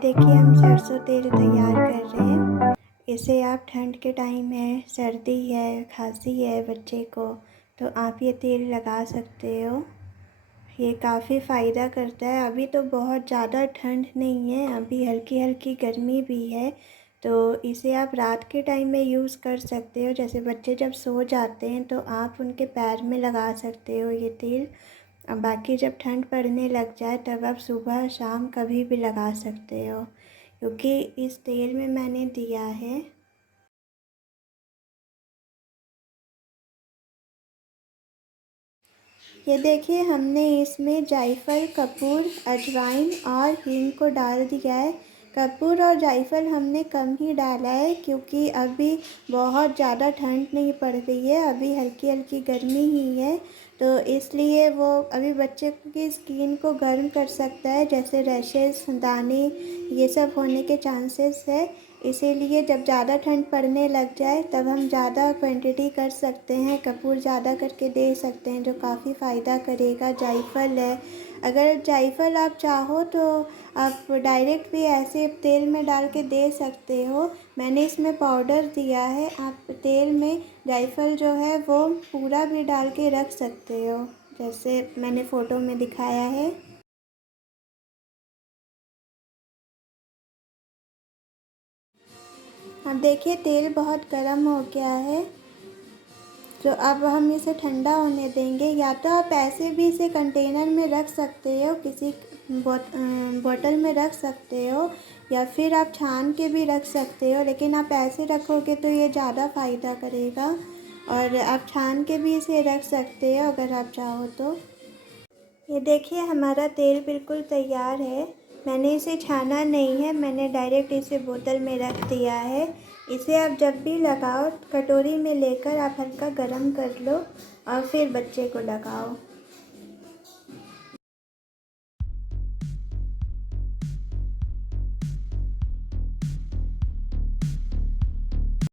देखिए हम सरसों तेल तैयार कर रहे हैं। इसे आप ठंड के टाइम है, सर्दी है, खांसी है बच्चे को, तो आप ये तेल लगा सकते हो। ये काफ़ी फ़ायदा करता है। अभी तो बहुत ज़्यादा ठंड नहीं है, अभी हल्की हल्की गर्मी भी है, तो इसे आप रात के टाइम में यूज़ कर सकते हो। जैसे बच्चे जब सो जाते हैं तो आप उनके पैर में लगा सकते हो ये तेल। बाकी जब ठंड पड़ने लग जाए तब आप सुबह शाम कभी भी लगा सकते हो, क्योंकि इस तेल में मैंने दिया है। ये देखिए हमने इसमें जायफल, कपूर, अजवाइन और हींग को डाल दिया है। कपूर और जायफल हमने कम ही डाला है, क्योंकि अभी बहुत ज़्यादा ठंड नहीं पड़ रही है, अभी हल्की हल्की गर्मी ही है, तो इसलिए वो अभी बच्चे की स्किन को गर्म कर सकता है, जैसे रैशेस, दाने, ये सब होने के चांसेस है। इसीलिए जब ज़्यादा ठंड पड़ने लग जाए तब हम ज़्यादा क्वांटिटी कर सकते हैं, कपूर ज़्यादा करके दे सकते हैं, जो काफ़ी फ़ायदा करेगा। जायफल है, अगर जायफल आप चाहो तो आप डायरेक्ट भी ऐसे तेल में डाल के दे सकते हो। मैंने इसमें पाउडर दिया है, आप तेल में जायफल जो है वो पूरा भी डाल के रख सकते हो, जैसे मैंने फ़ोटो में दिखाया है। अब देखिए तेल बहुत गर्म हो गया है, तो अब हम इसे ठंडा होने देंगे। या तो आप ऐसे भी इसे कंटेनर में रख सकते हो, किसी बोतल में रख सकते हो, या फिर आप छान के भी रख सकते हो, लेकिन आप ऐसे रखोगे तो ये ज़्यादा फ़ायदा करेगा। और आप छान के भी इसे रख सकते हो अगर आप चाहो तो। ये देखिए हमारा तेल बिल्कुल तैयार है। मैंने इसे छाना नहीं है, मैंने डायरेक्ट इसे बोतल में रख दिया है। इसे आप जब भी लगाओ कटोरी में लेकर आप हल्का गरम कर लो और फिर बच्चे को लगाओ।